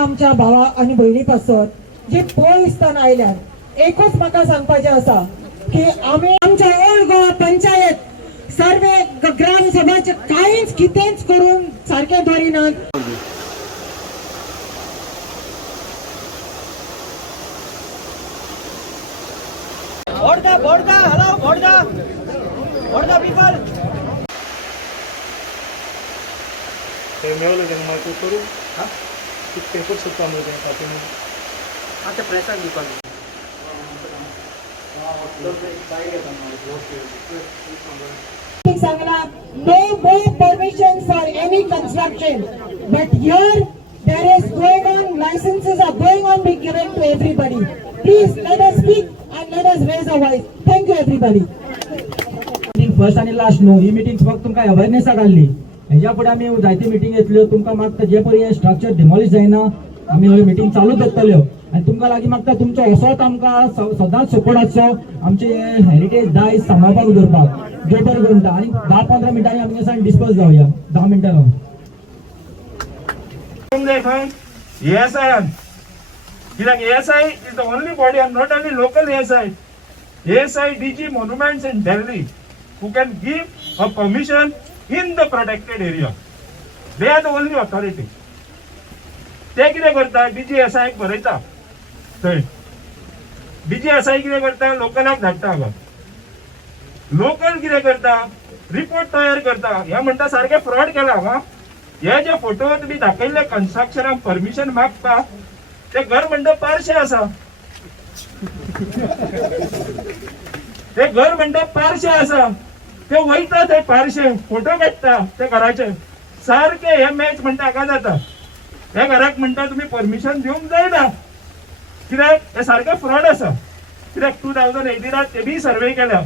आमच्या भावा आणि भयणी पासत जे पळय दिसतान आयल्यात एकूच म्हाका सांगपाचें आसा की आमी आमच्या ओल्ड गोवा पंचायत सर्वे ग्राम सभाचे कांयच कितेंच करून सारके धरिनात. बोर्डा hello बोर्डा people ते मेवलं तेंका मातूर करू कितें करूं शकता न्हू तें तातूंत आतां प्रेसाक दिवपाक सांगला no more permission for any construction, but here there is going on, licenses are going on being given to everybody. Please let us speak and let us raise our voice. Thank you everybody. First आणि last न्हू ही meeting फक्त तुमकां अवेरनेसाक हाडली. हेज्या फुडें आमी जायत्यो meeting येतल्यो तुमकां मागता जे पर्यंत स्ट्रक्चर डिमॉलिश जायना आमी ह्यो मिटींग चालू दवरतल्यो आनी तुमकां लागीं मागता तुमचो असोच आमकां सदांच सपोर्ट आसचो आमचे हेरिटेज दायज सांबाळपाक दवरपाक जे बरें करता आनी 10-15 मिनटांनी आमी थंयसान डिस्पर्स जावया 10 मिनटां Ravan. ASI is the only body and not only local ASI DG Monuments in Delhi who can give a permission in the protected area. They are the only authority. ते कितें करता DGSI बरयता थंय DGSI कितें करता लोकलाक धाडटा हांगा लोकल कितें करता रिपोर्ट तयार करता हे म्हणटा सारके फ्रॉड केला हांगा हे जे फोटो तुमी दाखयल्ले कन्स्ट्रक्शनाक परमिशन मागता ते घर म्हणटा पारशे आसा ते घर म्हणटा पारशे आसा ते वयता ते पारशे फोटो काडटा ते घराचे सारखे हे मॅच म्हणटा हाका जाता ह्या घराक म्हणटा तुम्ही परमिशन दिवंक जायना कित्याक हे सारखे फ्रॉड आसा कित्याक 2018 ते बी सर्वे केल्या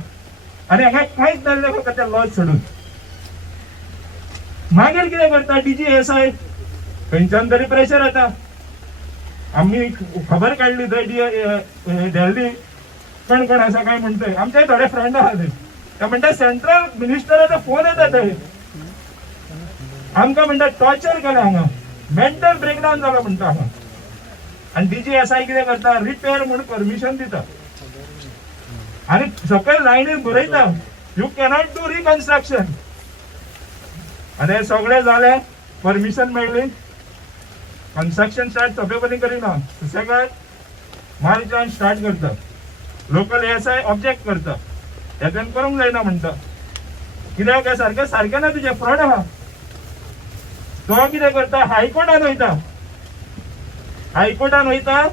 आनी हांगा कांयच नासलें फकत ते लॉज सोडून मागीर कितें करता DGSI खंयच्यान तरी प्रेशर येता आम्ही खबर काढली थंय दिल्ली कोण आसा काय म्हणतोय आमचे थोडे फ्रेंड आहा ते म्हणटा सेंट्रल मिनिस्टराचो फोन येता थंय आमकां म्हणटा टॉर्चर केला हांगा मेंटल ब्रेकडावन जालो म्हणटा हांगा आनी DGSI कितें करता रिपेअर म्हणून परमिशन दिता आनी सकयल लायनीर बरयता यू कॅनॉट डू रिकन्स्ट्रक्शन आनी हे सगळे जाले परमिशन मेळ्ळी कन्स्ट्रक्शन स्टार्ट सोंपेपणी करिना सुसेगाद मार्च स्टार्ट करता लोकल ASI ऑब्जेक्ट करता हेतून करूंक जायना म्हणटा कित्याक हे सारकें ना तुजें फ्रॉड आहा तो कितें करता हायकोर्टान वयता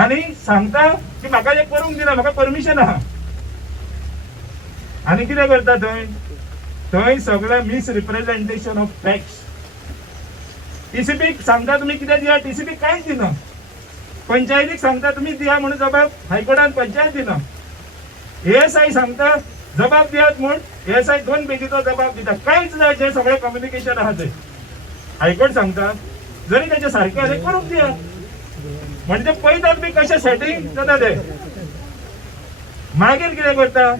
आनी सांगता की म्हाका हे करूंक दिना म्हाका परमिशन आहा आनी कितें करता थंय सगळें मिसरिप्रेझेंटेशन ऑफ फॅक्ट्स TCP सांगता तुम्ही कितें दिया TCP कांयच दिना पंचायतीक सांगता तुम्ही दिया म्हणून जबाब हायकोर्टान पंचायत दिना ASI सांगता जबाब दियात म्हणून ASI 2 पेजीचो जबाब दिता कांयच ना जे सगळे कम्युनिकेशन आहा ते हायकोर्ट सांगता जरी त्याचे सारखे आले करूंक दिया म्हणजे पळयतात बी कशें सेटिंग जाता ते मागीर कितें करता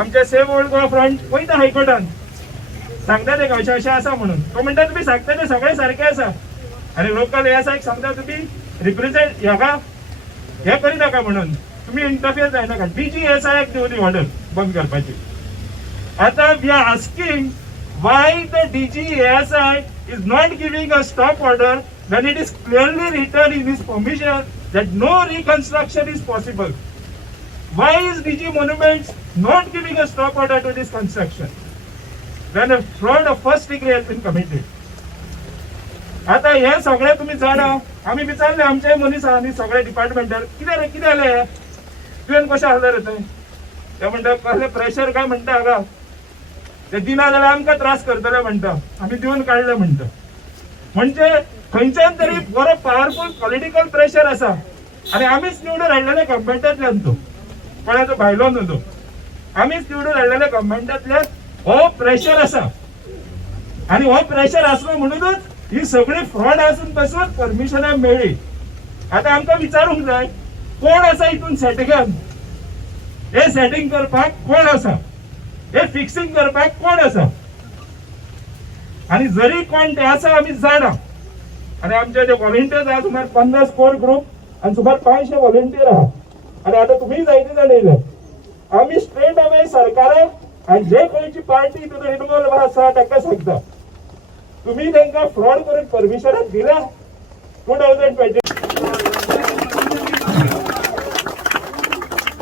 आमचे सेव्ह ओल्ड गोवा फ्रंट वयता हायकोर्टान सांगता ते अशें अशें आसा म्हणून तो म्हणटा तुम्ही सांगता ते सगळे सारखे आसा आनी लोकल ASI सांगता तुम्ही रिप्रेझेंट हाका हे करिनाका म्हणून तुम्ही इंटरफियर जायनाका DGSI दिवली ऑर्डर बंद करपाची आता we are asking why the DGSI is not giving a stop order when it is clearly written in his permission that no reconstruction is possible. Why is DG Monuments not giving a stop order to this construction when a fraud of first degree has been committed? आता हे सगळे तुम्ही जाणा आम्ही विचारले आमचे मनीस आनी सगळे डिपार्टमेंटार कितें जालें तुवें कशें आहलें रे थंय ते म्हणटा कसलें प्रेशर काय म्हणटा हाका ते दिना जाल्यार आमकां त्रास करतले म्हणटा आमी दिवन काडले म्हणटा म्हणजे खंयच्यान तरी बरो पावरफुल पॉलिटिकल प्रेशर आसा आनी आमीच निवडून हाडलेले गव्हर्मेंटांतल्यान तो कोणाचो भायलो न्हू तो आमीच निवडून हाडलेले गव्हर्मेंटांतल्यान हो प्रेशर आसा आनी हो प्रेशर आसलो म्हणूनच ही सगळी फ्रॉड आसून पासून परमिशनां मेळ्ळी आता आमकां विचारूंक जाय कोण आसा हितून सेटिंगान हे सेटिंग करपाक कोण आसा हे फिक्सिंग करपाक कोण आसा आनी जरी कोण ते आसा आमी जाणा आणि आमचे जे व्हॉलेंटियर्स आहात सुमार 50 कोर ग्रुप आणि सुमार 500 व्हॉलेंटियर आहात आणि आता तुम्ही जायते जाण येयले आम्ही स्ट्रेट अवे सरकाराक आणि जे खंयची पार्टी तितून इन्वॉल्व आसा ताका सांगता तुम्ही तांकां फ्रॉड करून परमिशन दिल्या 2020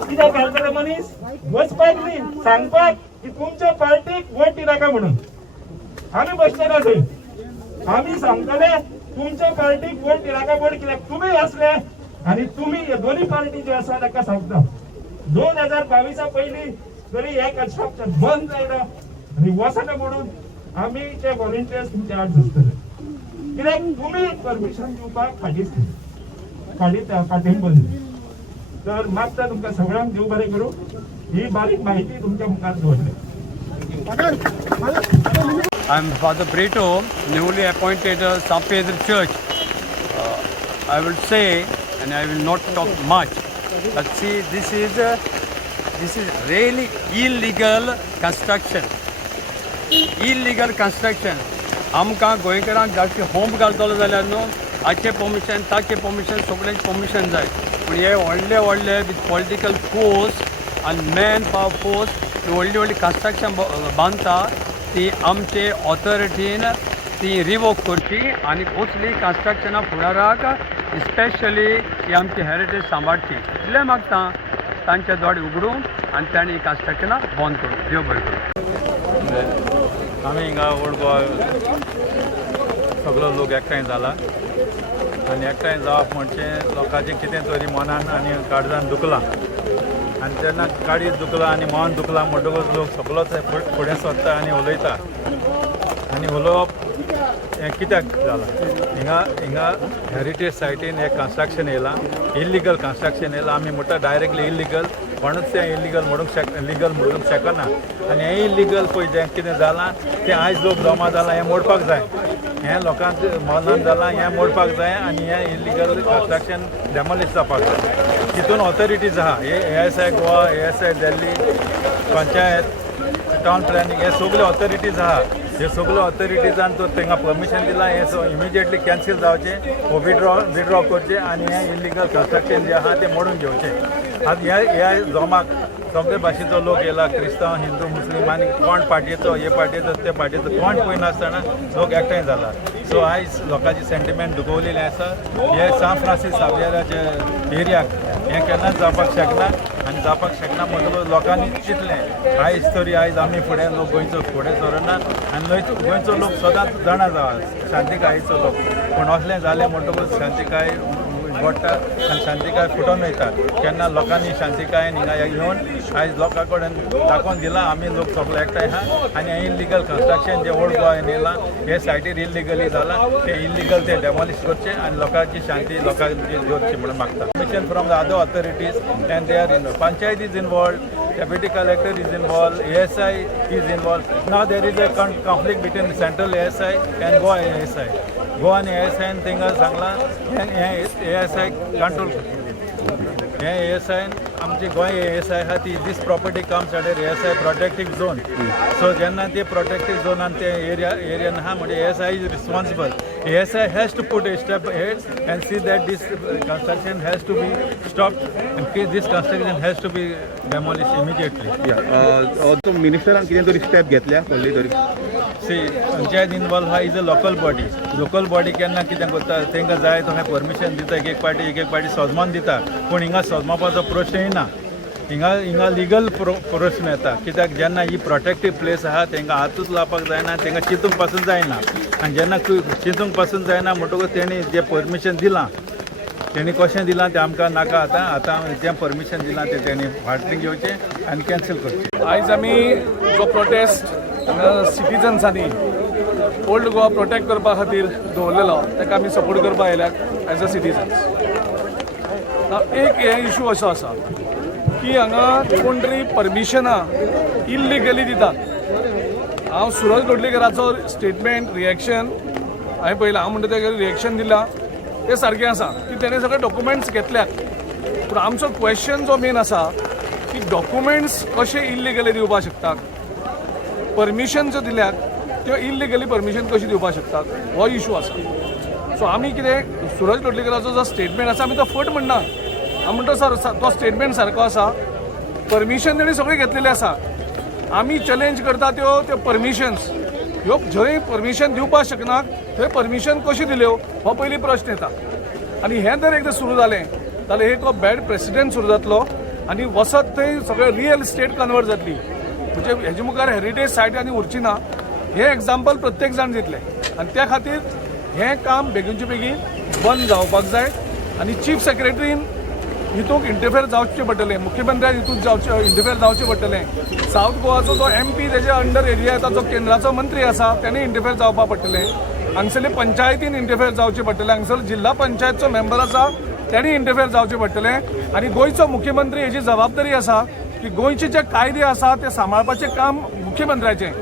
कित्याक घालतले मनीस वचपाक न्ही सांगपाक की तुमच्या पार्टीक वोट दिनाका म्हणून आम्ही बसले ना थंय आम्ही सांगतले तुमच्या पार्टीक वोट दिनाका म्हणून कित्याक तुम्ही असले आणि तुम्ही हे दोन्ही पार्टी जे आसा ताका सांगता 2022 पयलीं जरी हे कन्स्ट्रक्शन बंद जायना आणि वसना म्हणून आम्ही ते व्हॉलेंटियर्स तुमचे आड आसतले कित्याक तुम्ही परमिशन दिवपाक फाटींबंद तर मागता तुमकां सगळ्यांक देव बरें करूं ही बारीक माहिती तुमच्या मुखार दवरली I'm Father Brito, newly appointed St. Pedro Church. I will say, and I will not talk much, but see, this is really illegal construction. Illegal construction. आमकां गोंयकारांक जास्त होम घालतलो जाल्यार न्हू हाचे परमिशन ताचे परमिशन सगळ्यांचे परमिशन जाय पूण हे व्हडले व्हडले विथ पॉलिटिकल फोर्स आनी मॅन पावर फोर्स व्हडली व्हडली कन्स्ट्रक्शन बांदता ती आमचे ऑथॉरिटीन ती रिवोक करची आनी असली कन्स्ट्रक्शनां फुडाराक स्पेशली ही आमची हेरिटेज सांबाळची इतलें मागता तांचे दोळे उगडून आनी तांणी ही कन्स्ट्रक्शनां बंद करून देव बरें करूं आम्ही हिंगा ओल्ड गोवा सगळो लोक एकठांय जाला आनी एकठांय जावप म्हणजे लोकांचें कितें तरी मनान आनी काळजान दुखलां आनी जेन्ना काळीज दुखलां आनी मन दुखलां म्हणटकूच लोक सगळोच फुडें सरता आनी उलयता आनी उलोवप हें कित्याक जालां हिंगा हेरिटेज सायटीन हें कन्स्ट्रक्शन येयलां इल्लीगल कन्स्ट्रक्शन येयलां आमी म्हणटा डायरेक्टली इल्लीगल म्हणूच तें इल्लीगल म्हणूंक शकना आनी हें इल्लीगल पळय जें कितें जालां तें आयज लोक जमा जालां हें मोडपाक जाय हें लोकांक मनान जालां हें मोडपाक जाय आनी हें इल्लीगल कन्स्ट्रक्शन डेमोलिश जावपाक जाय तितून ऑथॉरिटीज आहा ASI Goa ASI Delhi panchayat town planning हे सगळे ऑथॉरिटीज आहा हे सगळ्यो ऑथॉरिटीजान तर तांकां परमिशन दिलां हें इमिजिएटली कॅन्सील जावचें विड्रॉ करचें आनी हें इल्लीगल कन्स्ट्रक्शन जें आहा तें मोडून घेवचें आतां ह्या जमाक सगळे भाशेचो लोक येयला क्रिस्तांव हिंदू मुस्लीम आनी कोण पार्टयेचो हे पार्टयेचो ते पार्टयेचो कोण पळय नासतना लोक एकठांय जाला सो आयज लोकांची सेंटिमेंट दुखोवलेलें आसा हे सान फ्रांसीस सावियराचे एरियाक हें केन्नाच जावपाक शकना आनी जावपाक शकना म्हणटकूच लोकांनी चिंतलें आयज तरी आयज आमी फुडें लोक गोंयचो फुडें सरोना आनी गोंयचो लोक सदांच जाणा जावा शांतीकायेचो लोक पूण असलें जालें म्हणटकूच शांतीकाय घडटा आनी शांतीकाय फुटोन वयता केन्ना लोकांनी शांतीकायेन हिंगा येवन आयज लोकां कडेन दाखोवन दिलां आमी लोक सगळे एकठांय आहा आनी हें इल्लीगल कन्स्ट्रक्शन जें ओल्ड गोवान येयलां हे सायटीर इल्लीगली जालां तें इल्लीगल तें डेमोलिश करचें आनी लोकांची शांती लोकांची जोडची म्हणून मागता permission from the other authorities and they are involve panchayat is involve deputy collector is involved ASI is involved now there is a conflict between central ASI and Goa ASI Goa and ASI thingga sangla ASI control हे ASI आमची Goa ASI आहा ती this property comes under ASI protective zone so जेन्ना ते protective झोनान ते एरियान आहा म्हणजे ASI is responsible ASI has to put a step ahead and see that this construction has to be stopped and this construction has to be demolished immediately. Also minister कितें तरी step घेतल्या व्हडली तरी See, पंचायत इन्वॉल्व हा is a local body केन्ना कितें करता तांकां जाय तशें परमिशन दिता एक पार्टी सजमान दिता पूण हिंगा सजमावपाचो प्रश्न येना हिंगा लिगल प्रश्न येता कित्याक जेन्ना ही प्रोटेक्टीव प्लेस आहा तांकां हातूच लावपाक जायना तांकां चिंतूंक पासून जायना आनी जेन्ना चिंतूंक पासून जायना म्हणटकूच तेणी जें परमिशन दिलां तेणी कशें दिलां तें आमकां नाका आतां जें परमिशन दिलां तें तेणी फाटल्यान घेवचें आनी कॅन्सील करचें आयज आमी जो प्रोटेस्ट सिटीजन्सांनी ओल्ड गोवा प्रोटेक्ट करपा खातीर दवरलेलो ताका आमी सपोर्ट करपा आयल्यात एज अ सिटीजन्स एक हे इशू असो आसा की हांगा कोण तरी परमिशनां इल्लिगली दितात हांव सुरज लोटलीकराचो स्टेटमेंट रिएक्शन हांवें पळयलां हांव म्हणटा तेका रिएक्शन दिलां तें सारकें आसा की तेणें सगळे डॉक्युमेंट्स घेतल्यात पूण आमचो क्वेश्चन जो मेन आसा की डॉक्युमेंट्स कशे इल्लिगली दिवपाक शकतात परमिशन ज्यो दिल्यात त्यो इल्लिगली परमिशन कशी दिवपाक शकतात हो इशू आसा सो आमी कितें सुरज लोटलीकराचो जो स्टेटमेंट आसा आमी तो फट म्हणना आमी म्हणटा सर तो स्टेटमेंट सारको आसा परमिशन तेणी सगळें घेतलेलें आसा आमी चॅलेंज करता त्यो परमिशन्स ह्यो जंय परमिशन दिवपाक शकना थंय परमिशन कशी दिल्यो हो पयली प्रश्न येता आनी हें जर एकदां सुरू जालें जाल्यार एक बॅड प्रेसिडेंट सुरू जातलो आनी वसत थंय सगळें रियल इस्टेट कन्वर्ट जातली म्हणजे हेजे मुखार हेरिटेज सायट आनी उरची ना हें एग्जाम्पल प्रत्येक जाण दितलें आनी त्या खातीर हें काम बेगीनचे बेगीन बंद जावपाक जाय आनी चीफ सेक्रेटरीन हितूंक इंटरफेर जावचें पडटलें मुख्यमंत्र्याक हितूंक इंटरफेर जावचें पडटलें सावथ गोवाचो जो MP तेज्या अंडर एरिया येता जो केंद्राचो मंत्री आसा तेणें इंटरफेर जावपाक पडटलें हांगसरले पंचायतीन इंटरफेर जावचें पडटलें हांगसर जिल्हा पंचायतचो मेंबर आसा तेणी इंटरफेर जावचें पडटलें आनी गोंयचो मुख्यमंत्री हेची जबाबदारी आसा की गोंयचे जे कायदे आसा ते सांबाळपाचें काम मुख्यमंत्र्याचें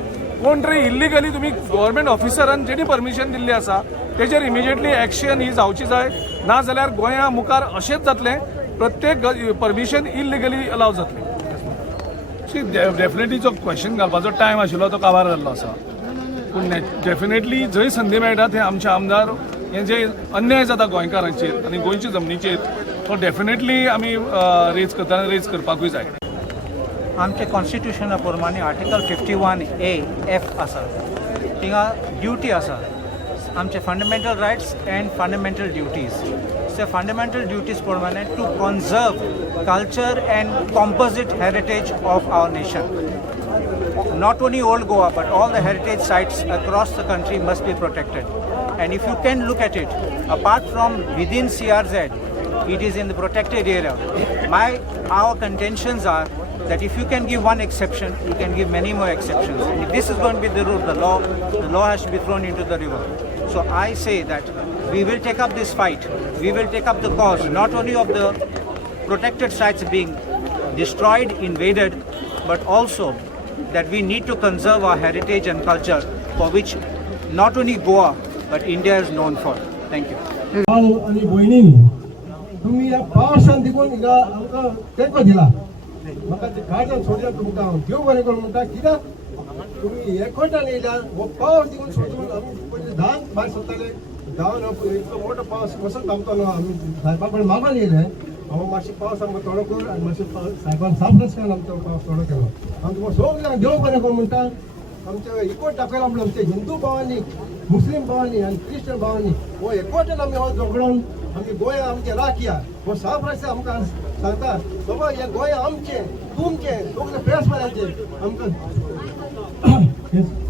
कोण तरी इल्लिगली तुमी गव्हर्मेंट ऑफिसरान जेणी परमिशन दिल्ली आसा तेजेर इमिजिएटली एक्शन ही जावची जाय ना जाल्यार गोंया मुखार अशेंच जातलें प्रत्येक परमिशन इल्लिगली अलाव जातलें डेफिनेटली जो क्वेश्चन घालपाचो टायम आशिल्लो तो काबार जाल्लो आसा पूण डेफिनेटली जंय संदी मेळटा थंय आमचे आमदार हे जे अन्याय जाता गोंयकारांचेर आनी गोंयच्या जमनीचेर तो डेफिनेटली आमी रेज करपाकूय जाय आमच्या कॉन्स्टिट्युशना प्रमाणे आर्टिकल 51A(F) आसा थिंगा ड्युटी आसा आमचे fundamental rights and fundamental duties ते फंडामेंटल ड्युटीज प्रमाणे to conserve culture and composite heritage of our nation not only old Goa but all the heritage sites across the country must be protected and if you can look at it apart from within CRZ it is in the protected area our contentions are that if you can give one exception you can give many more exceptions and if this is going to be the rule the law has to be thrown into the river so I say that we will take up this fight we will take up the cause not only of the protected sites being destroyed invaded but also that we need to conserve our heritage and culture for which not only Goa but India is known for. Thank you. भाऊ आणि बहिणींनी तुम्ही या पावसान देखून हिंगा आमकां तेंको दिला म्हाका ते काळजान सोडल्या तुमकां देव बरें करून म्हणटा कित्याक तुम्ही एकवटान येयल्या हो पावस देखून सोडून आमी पयलीं धान भायर सरताले धावन इतको मोठो पावस कसो थांबतलो आमी साहेबा कडेन मागून येयले हांव मातशें पावस आमकां थोडो कर आनी मातशें साहेबान साफरस्कान आमचो पावस थोडो केलो आमी तुमकां सगळ्यांक देव बरें करून म्हणटा आमचे एकवट दाखयला म्हणून आमचे हिंदू भावांनी मुस्लीम भावांनी आनी क्रिश्चन भावांनी हो एकवटान आमी हो झगडून आमी गोंया आमचे राखया हो साफरस्कान आमकां सांगता बाबा हें गोंय आमचें तुमचें सगळे प्रेसवाल्यांचें आमकां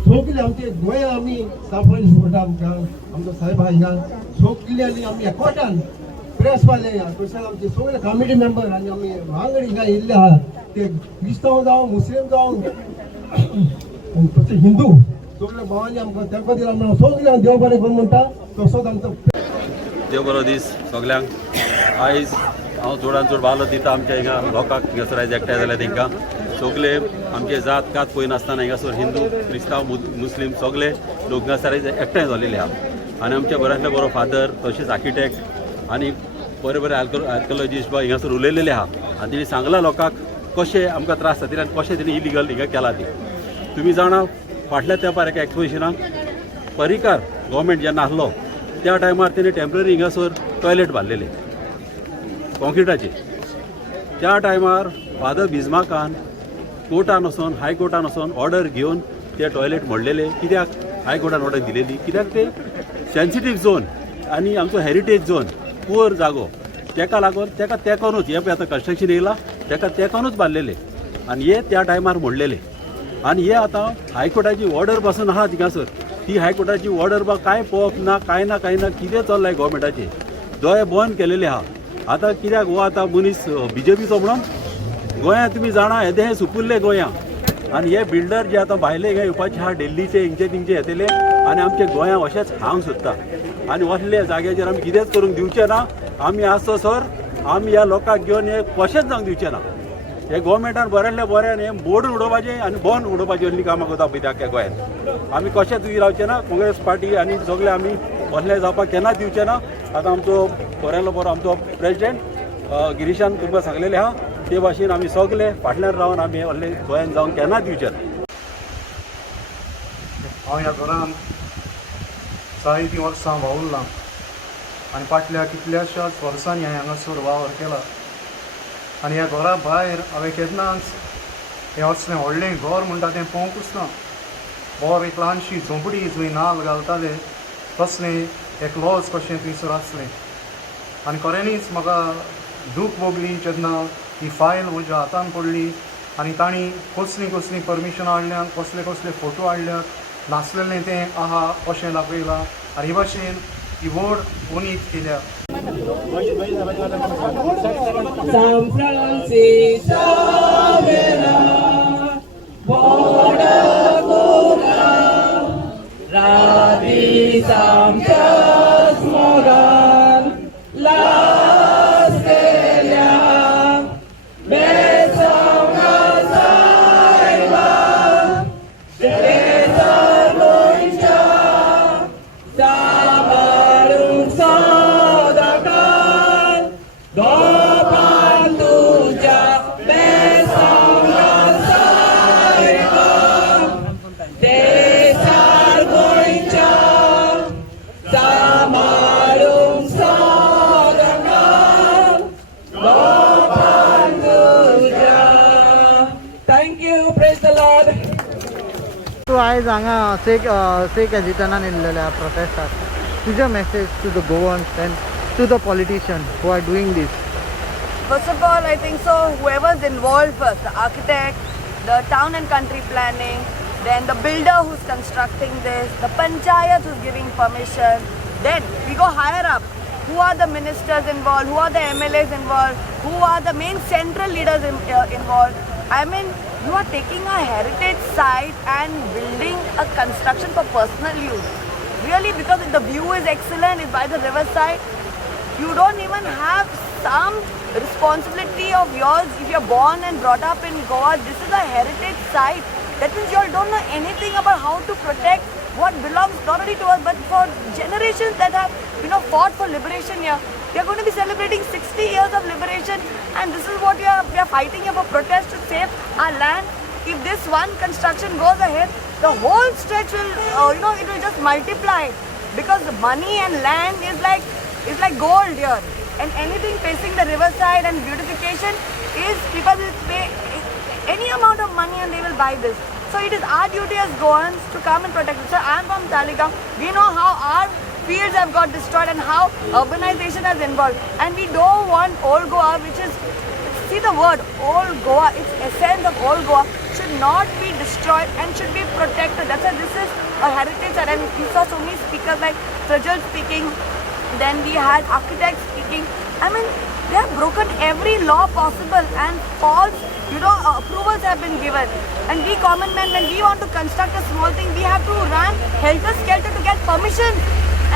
सगळे आमचे गोंया आमी साफरस म्हणटा आमकां आमचो साहेब हिंगा सगळ्यांनी आमी एकवटान प्रेसवाले तशेंच आमचे सगळे कमिटी मेंबर आनी आमी वांगडी हिंगा येयल्ले आहा ते क्रिस्तांव जावं मुस्लीम जावं तशें हिंदू सगळे भावांनी आमकां तेंको दिला म्हणून सगळ्यांक देव बरें करून म्हणटा तसोच आमचो देव बरो दीस सगल्यांक आयज हांव चडांत चड वालो दिता आमच्या हिंगा लोकांक हिंगासर आयज एकठांय जाल्या तांकां सगळे आमचे जात कात पळयनासतना हिंगासर हिंदू क्रिस्तांव मुस्लीम सगळे लोक हिंगासर आयज एकठांय जाल्लेले आहा आनी आमचे बऱ्यांतले बरो फादर तशेंच आर्किटेक्ट आनी बरे बरे आर्किओलॉजिस्ट बा हिंगासर उलयलेले आहा आनी तेणी सांगला लोकांक कशें आमकां त्रास जातले आनी कशें तेणी इलिगल हिंगा केला ती तुमी जाणा फाटल्या तेंपार एका एक्सपोजिशनाक परिकार गव्हर्मेंट जेन्ना आसलो त्या टायमार तेणी टेम्पररी हिंगासर टॉयलेट बांदलेले कॉन्क्रिटाचे त्या टायमार फादर बिस्मार्कान कोर्टान वचोन हायकोर्टान वचोन ऑर्डर घेवन ते टॉयलेट मोडलेले कित्याक हायकोर्टान ऑर्डर दिलेली कित्याक ते सेन्सिटीव झोन आनी आमचो हेरिटेज झोन पुअर जागो तेका लागून तेका तेकोनूच हे पळय आतां कन्स्ट्रक्शन येयला तेका तेकोनूच बांदलेले आनी हे त्या टायमार मोडलेले आनी हे आतां हायकोर्टाची ऑर्डर पासून आहा थिंगासर ती हायकोर्टाची ऑर्डर बा कांय पळोवप ना कांय ना कितें चल्लाय गोवोरमेंटाचें दोळे बंद केलेले आहा आतां कित्याक हो आतां मनीस BJPचो म्हणून गोंयांत तुमी जाणा येदे हे सुपुल्ले गोंयां आनी हे बिल्डर जे आतां भायले हिंगा येवपाचे आहा दिल्लीचे हिंगचे तिंगचे येतले आनी आमचे गोंयां अशेंच हांग सोदता आनी असले जाग्याचेर आमी कितेंच करूंक दिवचे ना आमी आसतो सर आमी ह्या लोकांक घेवन हे कशेंच जावंक दिवचे ना हे गोवोरमेंटान बऱ्यांतल्या बऱ्यान हे बोर्ड उडोवपाचें आनी बंद उडोवपाचें असली कामां करता पळय त्या गोंयांत आमी कशेंच उबी रावचे ना काँग्रेस पार्टी आनी सगळे आमी असले जावपाक केन्नाच दिवचे ना आतां आमचो बऱ्यांतलो बरो आमचो प्रेसिडेंट गिरीशान तुमकां सांगलेलें आहा ते भाशेन आमी सगळे फाटल्यान रावन आमी असले गोंयांत जावंक केन्नाच दिवचे ना हांव ह्या घरान 3 वर्सां वावुरलां आनी फाटल्या कितल्याशाच वर्सांनी हांवें हांगासर वावर केला आनी ह्या घरा भायर हांवें केन्नाच हें असलें व्हडलें घर म्हणटा तें पळोवंकूच ना. बोर एक ल्हानशी झोंपडी जंय नाल्ल घालताले तसलें एकलोच कशें थंयसर आसलें. आनी खऱ्यांनीच म्हाका दूख भोगली जेन्ना ही फायल म्हज्या हातान पडली आनी तांणी कसलीं कसलीं परमिशनां हाडल्यात, कसले कसले फोटो हाडल्यात, नासलेलें तें आहा अशें दाखयलां आनी हे भाशेन ही व्हड उणीत केल्या. San Francisco Vera, Bodagoga, Radi Samchas Mogan, Las Kelia, Besonga Saiba, Teresa Loincha, Sabarun Sodakan, Gopan Tuja, Besonga Saiba, Desar Goincha, Samarun Sodakan, Gopan Tuja. Thank you, praise the Lord. तूं आयज हांगा सेक एजिटनान येयल्लेल्या प्रोटेस्टाक तुजें message to the Goans and to the politician who are doing this. First of all, I think so whoever's involved first, the architect, the town and country planning, then the builder who's constructing this, the panchayat who's giving permission, then we go higher up. Who are the ministers involved? Who are the MLAs involved? Who are the main central leaders involved? I mean, you are taking a heritage site and building a construction for personal use. Really, because the view is excellent, it's by the riverside. You don't even have some responsibility of yours if you're born and brought up in Goa. This is a heritage site. That means you all don't know anything about how to protect what belongs not only to us but for generations that have fought for liberation here. We are going to be celebrating 60 years of liberation, and this is what we are fighting here for protest to save our land. If this one construction goes ahead, the whole stretch will it will just multiply, because the money and land is like gold here, and anything facing the riverside and beautification is people will pay any amount of money and they will buy this. So it is our duty as Goans to come and protect it. So I am from Talegaon. We know how our fields have got destroyed and how urbanization has involved, and we don't want old Goa, which is, see the word old Goa, its essence of old Goa should not be destroyed and should be protected. That's why this is a heritage site, and we saw so many speakers like Prajal speaking, then we had architects speaking. I mean, they have broken every law possible and false approvals have been given. And we common men, when we want to construct a small thing, we have to run helter-skelter to get permission.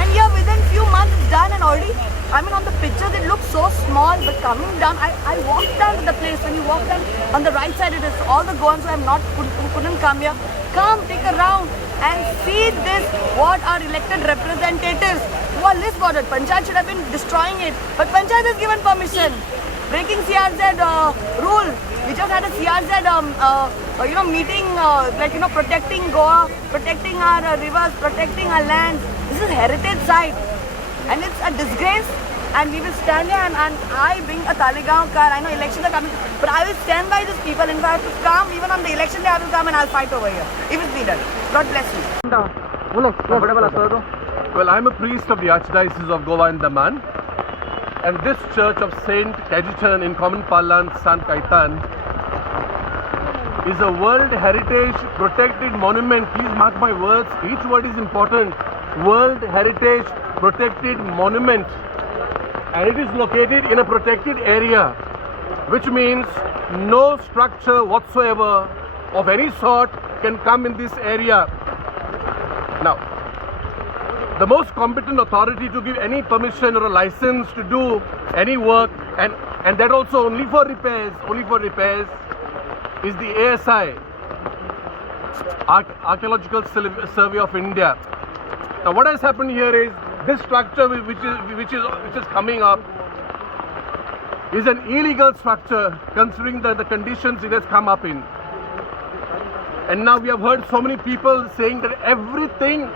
And here within few months it's done, and already, I mean, on the pictures it looks so small, but coming down, I walked down to the place. When you walk down on the right side, it is all the Goans who couldn't come here. Come, take a round and see this, what our elected representatives who are list bordered. Panchayat should have been destroying it, but Panchayat has given permission. Breaking CRZ rule. We just had a CRZ meeting, protecting Goa, protecting our rivers, protecting our lands. This is heritage site, and it's a disgrace. And we will stand here, and I being a Talegaonkar, I know elections are coming, but I will stand by these people. And if I have to come, even on the election day, I will come and I'll fight over here, if it's needed. God bless you. Well, I'm a priest of the Archdiocese of Goa and Daman, and this church of Saint Cajetan, in common parlance Sant Kaitan, is a World Heritage Protected Monument. Please mark my words, each word is important. World Heritage Protected Monument, and it is located in a protected area, which means no structure whatsoever of any sort can come in this area. Now, the most competent authority to give any permission or a license to do any work, and that also only for repairs, is the ASI, Archaeological Survey of India. Now, what has happened here is this structure which is coming up is an illegal structure, considering the conditions it has come up in. And now we have heard so many people saying that everything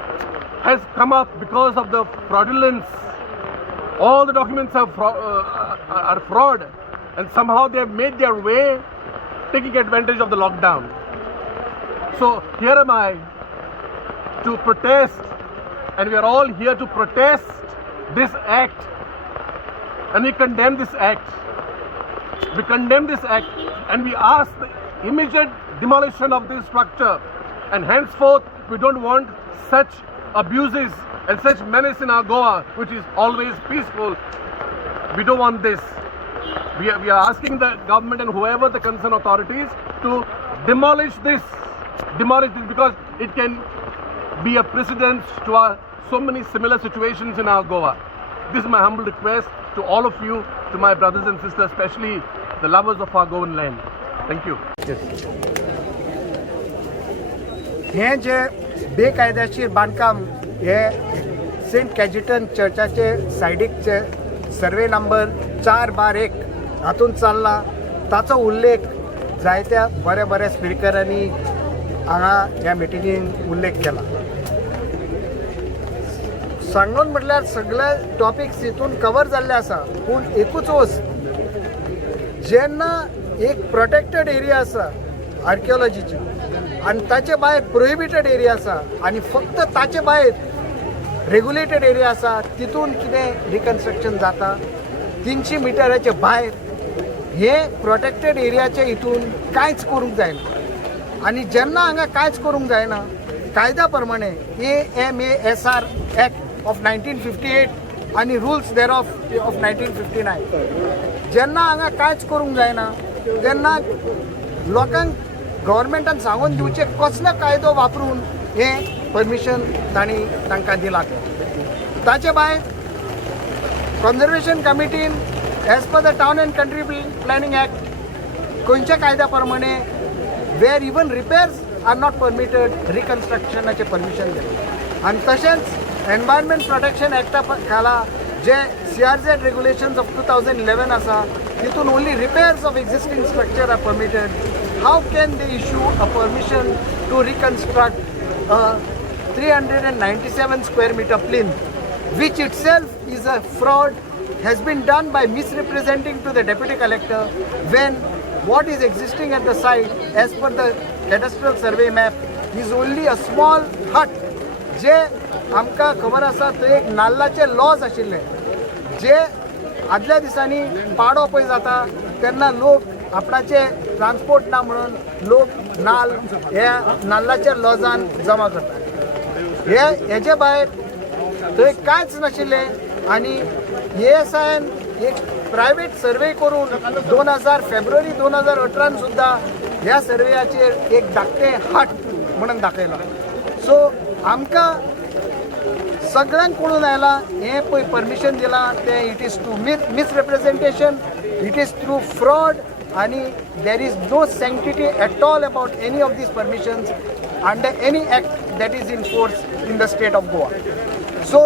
has come up because of the fraudulence all the documents are fraud, and somehow they have made their way, taking advantage of the lockdown. So here am I to protest, and we are all here to protest this act, and we condemn this act. We condemn this act, and we ask the immediate demolition of this structure, and henceforth we don't want such abuses and such menace in our Goa, which is always peaceful. We don't want this. We are asking the government and whoever the concerned authorities to demolish this because it can be a precedent to so many similar situations in our Goa. This is my humble request to all of you, to my brothers and sisters, especially the lovers of our Goan land. Thank you. हे जे बेकायदेशीर बांदकाम हे Saint Cajetan चर्चाचे सायडीकचे survey number 4/1 हातून चालला, ताचो उल्लेख जायत्या बऱ्या बऱ्या स्पिकरांनी हांगा ह्या मिटिंगेन उल्लेख केला. सांगून म्हटल्यार सगळे टॉपिक्स हितून कवर जाल्ले आसा, पूण एकूच वस्त जेन्ना एक प्रोटेक्टेड एरिया आसा आर्किओलॉजीची आणि ताचे भायर प्रोहिबिटेड एरिया आसा आणि फक्त ताचे भायर रेग्युलेटेड एरिया आसा, तितून कितें रिकन्स्ट्रक्शन जाता 300 मिटराचे भायर हे प्रोटेक्टेड एरियाचे हितून कांयच करूंक जायना. आणि जेन्ना हांगा कांयच करूंक जायना, कायद्या प्रमाणे AMASR ॲक्ट ऑफ 1958 आणि रुल्स देर ऑफ 1959 जेन्ना हांगा कांयच करूंक जायना तेन्ना लोकांक गव्हर्मेंटान सांगून दिवचे कसलो कायदो वापरून हे परमिशन तांकां दिलां. ताचे भायर कन्जर्वेशन कमिटीन as per the town and country planning act खंयच्या कायद्या प्रमाणे where even repairs are not permitted रिकन्स्ट्रक्शनाचे परमिशन दिलें. आणि तशेंच एनवायरमेंट प्रोटेक्शन ॲक्टा खाला जे CRZ रेग्युलेशन्स ऑफ 2011 आसा, तितून only repairs of existing structure are permitted. How can they issue a permission to reconstruct a 397 square meter plinth, which itself is a fraud, has been done by misrepresenting to the deputy collector when what is existing at the site as per the cadastral survey map is only a small hut. जे आमकां खबर आसा थंय एक नाल्लाचे lodge आशिल्ले, जे आदल्या दिसांनी पाडो पळय जाता तेन्ना लोक आपणाचे ट्रान्सपोर्ट ना म्हणून लोक नाल ह्या नाल्लाच्या लॉजान जमा करतात. हेजे भायर थंय कांयच नाशिल्लें आणि ASIन एक प्रायवेट सर्वे करून फेब्रुवारी 2018 सुद्धा ह्या सर्वेयाचेर एक धाकटें हट म्हणून दाखयला. सो आमकां सगळ्यांक कळून आयलां हें पळय परमिशन दिलां तें it is to misrepresentation, it is through fraud, and there is no sanctity at all about any of these permissions under any act that is in force in the state of Goa. So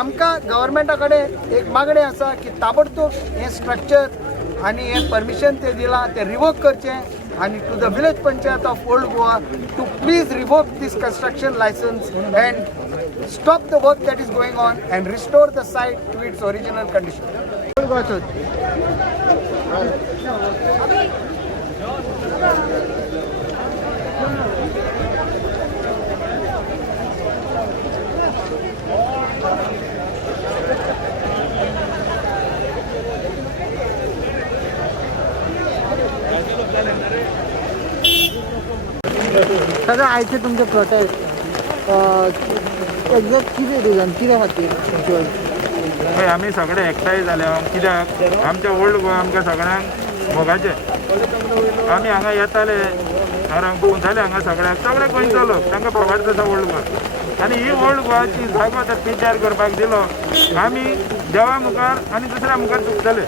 आमकां गव्हर्मेंटा कडेन एक मागणी आसा की ताबडतोब हें structure आनी हें परमिशन तें दिलां तें रिवोक करचें आनी to the village panchayat of Old Goa to please revoke this construction licence and stop the work that is going on and restore the site to its original condition. सगळं आयचे तुमचे प्रोटेस्ट एक्झॅक्ट कितें region कित्या खातीर आमी सगळे एकठांय जाले कित्याक आमच्या ओल्ड गोवा आमकां सगळ्यांक मोगाचें. आमी हांगा येताले पोवताले हांगा सगळे गोंयचो लोक तांकां फकाट जाता ओल्ड गोवा आनी ही ओल्ड गोवाची जागो आतां पिचार करपाक दिलो आमी देवा मुखार आनी दुसऱ्या मुखार चुकतले.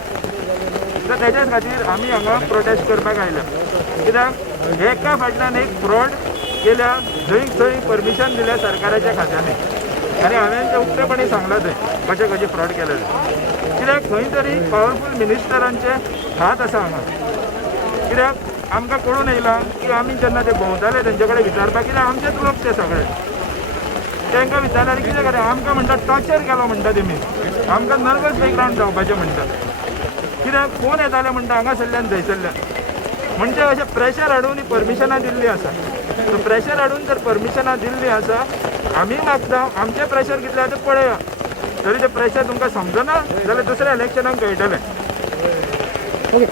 तर तेज्या खातीर आमी हांगा प्रोटेस्ट करपाक आयल्या कित्याक एका फाटल्यान एक फ्रॉड केल्या थंय परमिशन दिल्या सरकाराच्या खात्यांनी आनी हांवें तें उक्तेपणी सांगलां थंय कशें फ्रॉड केलें कित्याक खंय तरी पावरफूल मिनिस्टरांचे हात आसा हांगा. कित्याक आमकां कळून येयलां की आमी जेन्ना ते भोंवताले तेंचे कडेन विचारपाक कित्याक आमचेच लोक ते सगळे तांकां विचारल्यार कितें करें आमकां म्हणटा टॉर्चर केलो म्हणटा तेमी आमकां नर्वस बॅकग्रावंड जावपाचें म्हणटा कित्याक फोन येताले म्हणटा हांगासरल्यान थंयसरल्यान म्हणजे अशें प्रेशर हाडून परमिशनां दिल्लीं आसा सो प्रेशर हाडून जर परमिशनां दिल्लीं आसा आमी मागता आमचें प्रेशर कितलें आसा तें पळया तरी तें प्रेशर तुमकां समजना जाल्यार दुसऱ्या इलेक्शनाक कळटलें ओके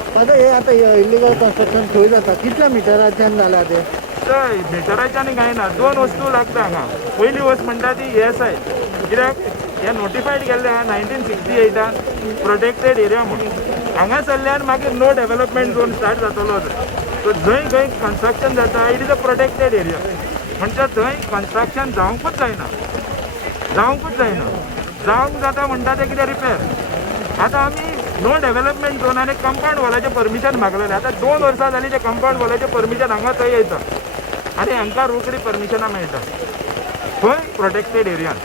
आता इलिगल कन्स्ट्रक्शन खंय जाता कितल्या मिटराच्यान जाल्या ते थंय मिटराच्यानी कांय ना 2 वस्तू लागता हांगा पयली वस्त म्हणटा ती ESI कित्याक हे नोटिफायड केल्लें आहा 1968 प्रोटेक्टेड एरिया म्हणून हांगासरल्यान मागीर नो डेव्हलपमेंट झोन स्टार्ट जातलो सो जंय खंय कन्स्ट्रक्शन जाता it is a protected area म्हणजे थंय कन्स्ट्रक्शन जावंकूच जायना जावंक जाता म्हणटा तें कितें रिपेर आतां आमी नो डेव्हलपमेंट झोन आनी कंपाऊंड वॉलाचें परमिशन मागलेलें आतां 2 वर्सां जालीं तें कंपाऊंड वॉलाचें परमिशन हांगा थंय येता आनी हांकां रोखडी परमिशनां मेळटा खंय प्रोटेक्टेड एरियान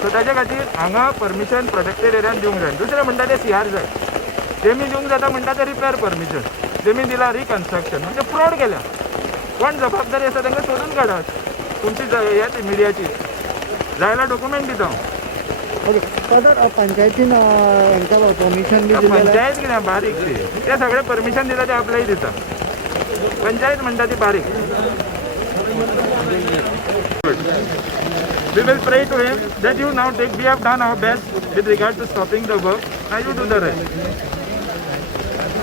सो ताचे खातीर हांगा परमिशन प्रोटेक्टेड एरियान दिवंक जाय दुसरें म्हणटा तें CR जाय जेमी दिवंक जाता म्हणटा तें रिपेर परमिशन जेमी दिला रिकन्स्ट्रक्शन म्हणजे फ्रॉड केल्या कोण जबाबदारी आसा तांकां सोदून काडात तुमची ह्याची मिडियाची जायला डॉक्युमेंट दिता ओके फादर पंचायतीन हांकां परमिशन बी दिलें पंचायत कितें बारीक ती ते सगळे परमिशन दिता ते आपल्याय दिता पंचायत म्हणटा ती बारीक We will pray to him that you now take. We have done our best with regard to stopping the work. Now you do the rest,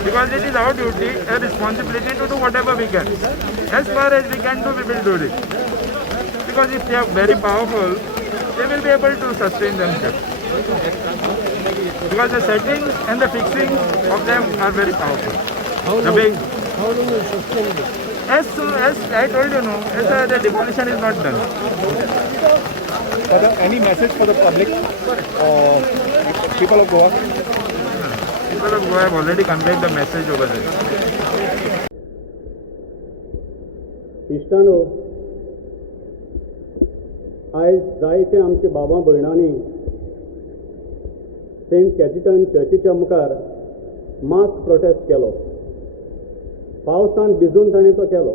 because it is our duty and responsibility to do whatever we can. As far as we can do, we will do it. Because if they are very powerful, they will be able to sustain themselves. Because the settings and the fixing of them are very powerful. How do you sustain them? As soon as I told you, the demolition is not done. Any message for the public or people of Goa? People of Goa have already conveyed the message over there. इश्टानो आयज जायते आमचे बाबा भयणांनी Saint कॅथिड्रल चर्चीच्या मुखार मास prostate केलो पावसान भिजून ताणें तो केलो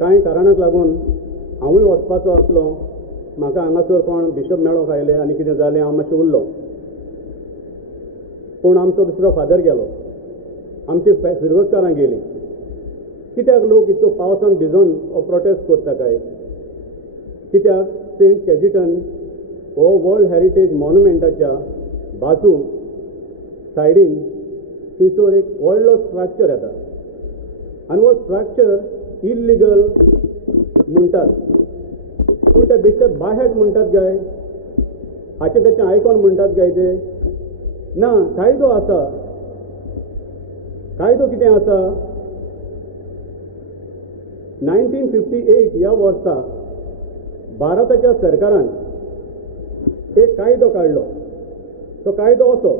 कांय कारणाक लागून हांवूय वचपाचो आसलो म्हाका हांगासर कोण बिशप मेळोंक आयले आनी कितें जालें हांव मातशें उरलो पूण आमचो दुसरो फादर गेलो आमची फिरवतकारां गेलीं कित्याक लोक इतलो पावसान भिजून हो प्रोटेस्ट करता काय कित्याक सेंट कॅथिड्रल हो वर्ल्ड हेरिटेज मॉन्युमेंटाच्या बाजू सायडीन थंयसर एक व्हडलो स्ट्रक्चर येता आनी हो स्ट्रक्चर इल्लिगल म्हणटात पूण ते बेश्टे बाहेट म्हणटात काय हाचें तेचें आयकोन म्हणटात काय ते ना कायदो आसा कायदो कितें आसा 1958 ह्या वर्सा भारताच्या सरकारान एक कायदो काडलो तो कायदो असो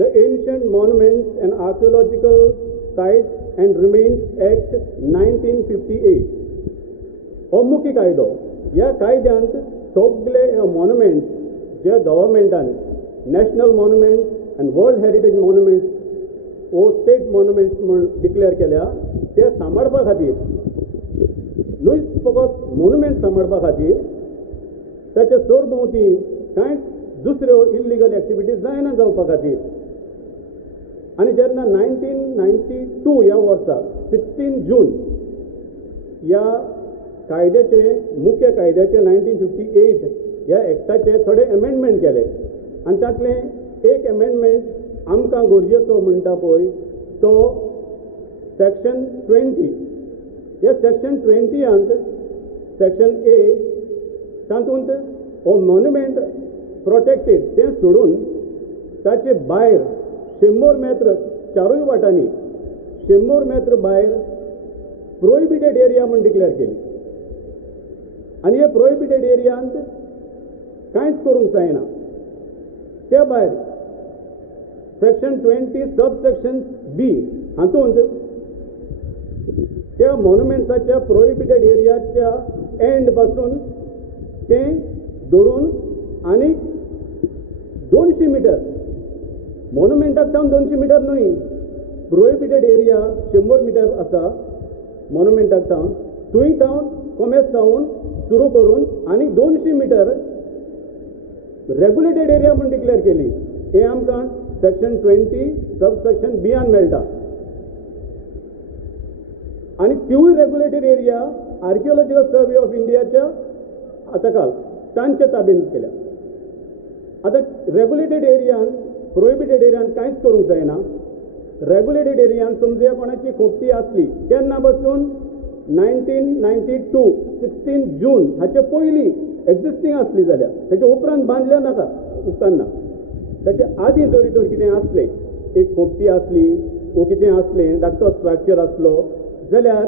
The Ancient Monuments and Archaeological Sites and Remains Act 1958 हो मुख्य कायदो ह्या कायद्यांत सगळे मॉन्युमेंट्स जे गव्हर्मेंटान नॅशनल मॉन्युमेंट्स आनी वर्ल्ड हेरिटेज मॉन्युमेंट्स वो स्टेट मॉन्युमेंट्स म्हूण डिक्लेअर केल्या ते सांबाळपा खातीर न्हूच फकत मॉन्युमेंट सांबाळपा खातीर ताचे सरभोंवती कांय दुसऱ्यो इल्लिगल एक्टिविटीज जायना जावपा खातीर आनी जेन्ना 1992 ह्या वर्सा 16 जून ह्या कायद्याचे मुख्य कायद्याचे 1958 ह्या एक्टाचे थोडे अमेंडमेंट केले आनी तातले एक अमेंडमेंट आमकां गरजेचो म्हणटा पळय तो सेक्शन 20 ह्या सेक्शन 20 सेक्शन A तातूंत हो मॉन्युमेंट प्रोटेक्टेड तें सोडून ताचे भायर 100 मेत्र चारूय वाटांनी 100 मेत्र भायर प्रोहिबिटेड एरिया म्हूण डिक्लेअर केली आनी हे प्रोहिबिटेड एरियांत कांयच करूंक जायना त्या भायर सेक्शन 20 सबसेक्शन B हातूंत त्या मॉन्युमेंट्साच्या प्रोहिबिटेड एरियाच्या एंड पासून तें धरून आनी 200 मिटर मॉन्युमेंटाक जावन 200 मिटर न्हय प्रोहिबिटेड एरिया 100 मिटर आसा मॉन्युमेंटाक जावन थंय जावन कोमेस जावन सुरू करून आनी 200 मिटर रेग्युलेटेड एरिया म्हणून डिक्लेअर केली. हे आमकां सेक्शन 20 सबसेक्शन बियान मेळटा. आणि त्यूय regulated area archaeological survey of इंडियाच्या हाताखाल तांच्या ताब्यांत केल्या. आता रेग्युलेटेड एरियान प्रोहिबिटेड एरियान कांयच करूंक जायना. रेग्युलेटेड एरियान समजुया कोणाची खोपटी असली केन्ना बसून 1992 16 जून हाचे पयलीं एक्झिस्टींग असली जाल्यार तेच्या उपरांत बांदल्या नाका उपकारना. त्याचे आदीं जरी तर कितें आसलें एक खोपटी असली वो कितें असलें धाकटो स्ट्रक्चर असलो जाल्यार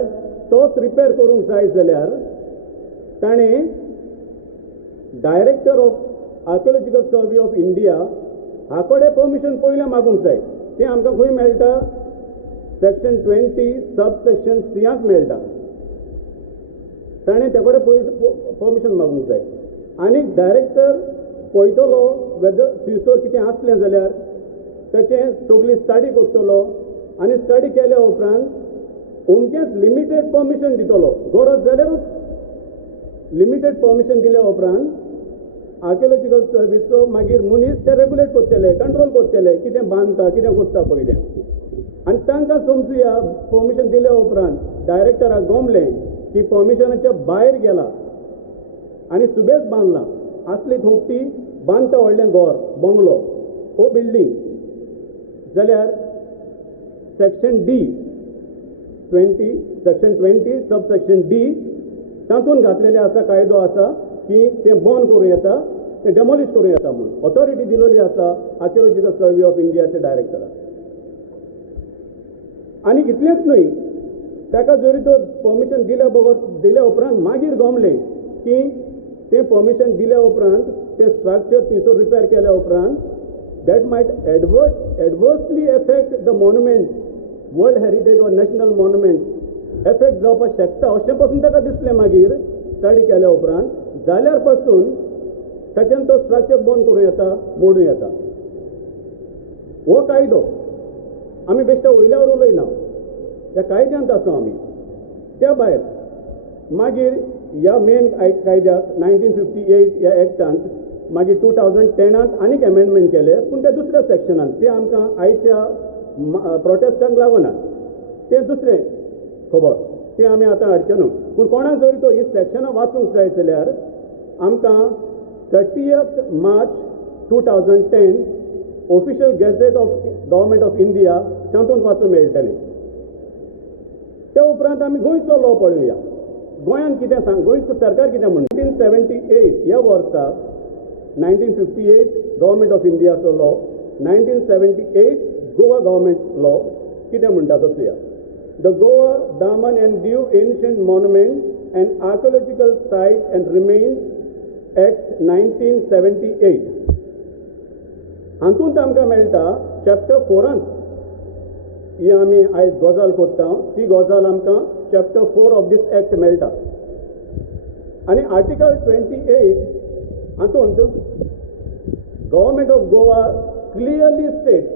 तोच रिपेर करूंक जाय जाल्यार ताणें director of archaeological survey of India हाकोडे परमिशन पयलें मागूंक जाय. तें आमकां खंय मेळटा सेक्शन 20 सबसेक्शन सियाक मेळटा. ताणें ते कडेन परमिशन मागूंक जाय. आनी डायरेक्टर पळयतलो वेदर थंयसर कितें आसलें जाल्यार ताचें सगळी स्टडी करतलो आनी स्टडी केल्या उपरांत अमकेंच लिमिटेड परमिशन दितलो. गरज जाल्यारूच लिमिटेड परमिशन दिल्या उपरांत आर्किओलॉजिकल सर्विसचो मागीर मनीस ते रेग्युलेट करतले कंट्रोल करतले कितें बांदता कितें करता पयलें. आनी तांकां समजुया परमिशन दिल्या उपरांत डायरेक्टराक गमलें की परमिशनाच्या भायर गेला आनी सुबेज बांदला असली खोपटी बांदता व्हडलें घर बंगलो वो बिल्डींग जाल्यार section D 20 section 20 subsection D तातूंत घातलेले आसा कायदो आसा की तें बंद करूं येता तें डेमोलिश करूं येता म्हणून ऑथॉरिटी दिलेली आसा आर्किओलॉजिकल सर्वे ऑफ इंडियाचे डायरेक्टराक. आनी इतलेंच न्हय ताका जरी तर परमिशन दिल्या उपरांत मागीर गमलें की तें परमिशन दिल्या उपरांत तें स्ट्रक्चर थंयसर रिपेर केल्या उपरांत that might adversely effect the monument world heritage वा नॅशनल मॉन्युमेंट एफेक्ट जावपाक शकता अशें पासून ताका दिसलें मागीर स्टडी केल्या उपरांत जाल्यार पासून ताच्यान तो स्ट्रक्चर बंद करूं येता मोडूं येता. हो कायदो आमी बेश्टे वयल्यावर उलयना त्या कायद्यांत आसा आमी. त्या भायर मागीर ह्या मेन कायद्याक 1958 ह्या एक्टांत मागीर 2010 आनीक एमेंडमेंट केले पूण ते दुसऱ्या सेक्शनान ते आमकां आयच्या प्रोटेस्टांक लागून तें दुसरें खबर तें आमी आतां हाडचे न्हू. पूण कोणाक जरी तो ही सेक्शनां वाचूंक जाय जाल्यार आमकां 30th March 2010 official gadget of government of India तातूंत वाचूंक मेळटलें. ते उपरांत आमी गोंयचो लॉ पळोवया. गोंयान कितें गोंयचो सरकार कितें म्हणटा 1978 ह्या वर्सा 1958 गव्हर्मेंट ऑफ इंडियाचो लॉ 1978 गोवा गव्हर्मेंट लॉ कितें म्हणटा तो चोया. The Goa Daman and Diu ancient monument and archaeological site and remains act 1978 हातूंत आमकां मेळटा चॅप्टर 4 ही आमी आयज गजाल करता ती गजाल आमकां चॅप्टर 4 ऑफ दीस एक्ट मेळटा. आनी आर्टिकल 28 हातूंत government of Goa clearly states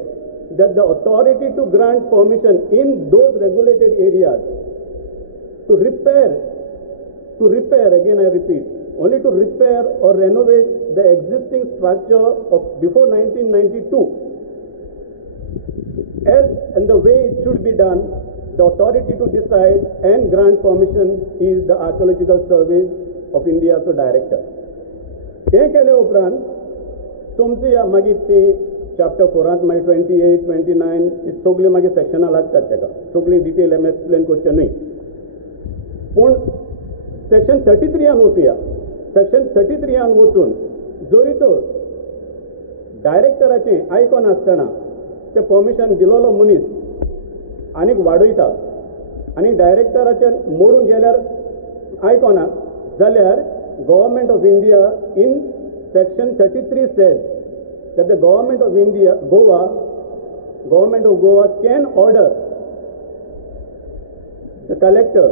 that the authority to grant permission in those regulated areas to repair again I repeat only to repair or renovate the existing structure of before 1992 as and the way it should be done. The authority to decide and grant permission is the Archaeological Service of India's director. हे केले उपरांत समजुया मागीर ते chapter 4 मागीर 28 29 सगळीं मागीर सेक्शनां लागतात ताका सगळीं डिटेल एक्सप्लेन करचें न्हय. पूण सेक्शन 33 वचुया. सेक्शन 33 वचून जरी तर डायरेक्टराचें आयकून आसतना तें परमिशन दिलोलो मनीस आनीक वाडयता आनी डायरेक्टराचें मोडून गेल्यार आयकना जाल्यार government of India in section 33 sed that the government of Goa can order the collector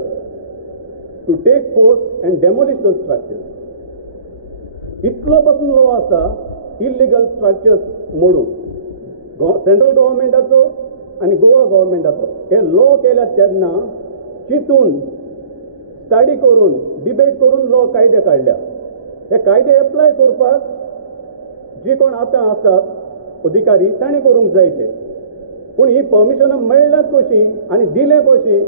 to take force and demolish those structures. इतलो पासून लॉ आसा इल्लिगल स्ट्रक्चर्स मोडून सेंट्रल गव्हर्मेंटाचो आनी गोवा गव्हर्मेंटाचो हे लॉ केल्या तेन्ना चिंतून स्टडी करून डिबेट करून लॉ कायदे काडल्या. हे कायदे एप्लाय करपाक जी कोण आतां आसात अधिकारी ताणें करूंक जाय ते. पूण ही परमिशनां मेळ्ळ्यात कशीं आनी दिलें कशीं?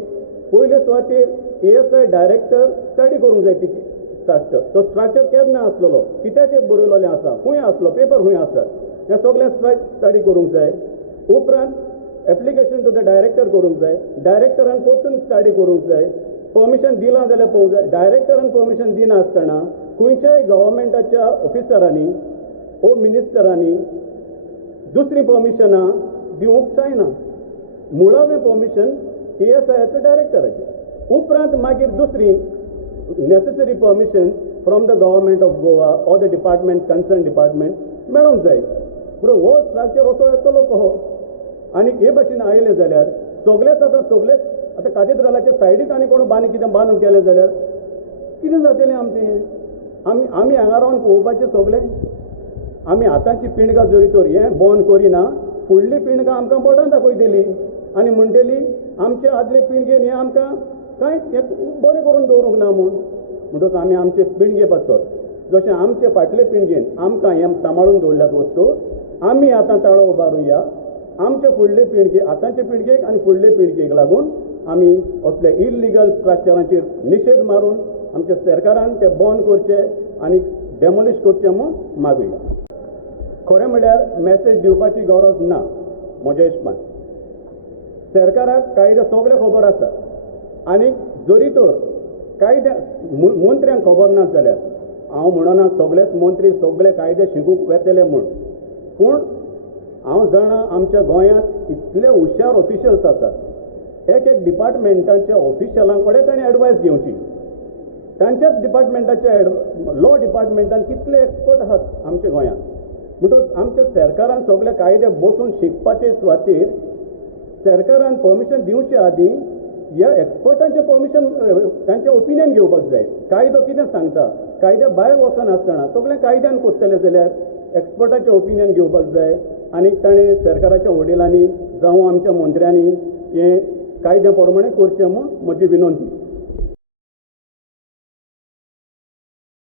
पयले सुवातेर ASI डायरेक्टर स्टडी करूंक जाय ती स्ट्रक्चर. तो स्ट्रक्चर केन्ना आसलेलो, कित्याचेर बरयलोलें आसा, खूंय आसलो, पेपर खूंय आसा, हें सगळें स्टडी करूंक जाय. उपरांत एप्लिकेशन टू द डायरेक्टर करूंक जाय. डायरेक्टरान परतून स्टडी करूंक जाय. परमिशन दिलां जाल्यार पळोवंक जाय. डायरेक्टरान परमिशन दिना आसतना खंयच्याय गव्हर्मेंटाच्या ऑफिसरांनी होम मिनिस्टरांनी दुसरी परमिशनां दिवंक जायना. मुळावें परमिशन ASIचें डायरेक्टराचें. उपरांत मागीर दुसरी necessary permission from the government of Goa or the department concern department मेळोंक जाय. पूण हो स्ट्रक्चर असो येतलो कहो? आनी हे भाशेन आयलें जाल्यार सगळेच आतां काथेड्रलाच्या सायडीक आनी कोण कितें बांदूंक गेलें जाल्यार कितें जातलें आमचें? आमी हांगा रावन पळोवपाचें सगळें. आमी आतांची पिणगां जरी तर हें बंद करिना, फुडली पिणगां आमकां बोटान दाखयतली आनी म्हणटली आमचे आदले पिणगेन हें आमकां कांयच बरें करून दवरूंक ना म्हूण. म्हणटच आमी आमचे पिणगे पासत जशें आमचे फाटले पिणगेन आमकां हें सांबाळून दवरल्यात वस्तू, आमी आतां ताळो उबारुया. आमचे फुडले पिणगे, आतांचे पिणगेक आनी फुडले पिणगेक लागून आमी असले इल्लिगल स्ट्रक्चरांचेर निशेध मारून आमच्या सरकारान ते बंद करचें आनी डेमोलिश करचें म्हूण मागुया. खरें म्हणल्यार मॅसेज दिवपाची गरज ना म्हज्या हिशपान. सरकाराक कायदे सगळे खबर आसा आनी जरी तर कायदे मंत्र्यांक खबर ना जाल्यार हांव म्हणना सगळेच मंत्री सगळे कायदे शिकूंक येतले म्हूण. पूण हांव जाणा आमच्या गोंयांत इतले हुशार ऑफिशियल्स आसात. एक डिपार्टमेंटाच्या ऑफिशियलां कडेन ताणें एडवायस घेवची. तांच्याच डिपार्टमेंटाच्या लॉ डिपार्टमेंटान कितले एक्सपर्ट आसात आमच्या गोंयांत. म्हणटच आमच्या सरकारान सगळे कायदे बसून शिकपाचे सुवातेर सरकारान परमिशन दिवचे आदीं ह्या एक्सपर्टांचें परमिशन तांचें ओपिनियन घेवपाक जाय. कायदो कितें सांगता, कायद्या भायर वचनासतना सगळें कायद्यान करतले जाल्यार एक्सपर्टाचें ओपिनियन घेवपाक जाय. आनी ताणें सरकाराच्या वडिलांनी जावं आमच्या मंत्र्यांनी हें कायद्या प्रमाणे करचें म्हूण म्हजी विनंती.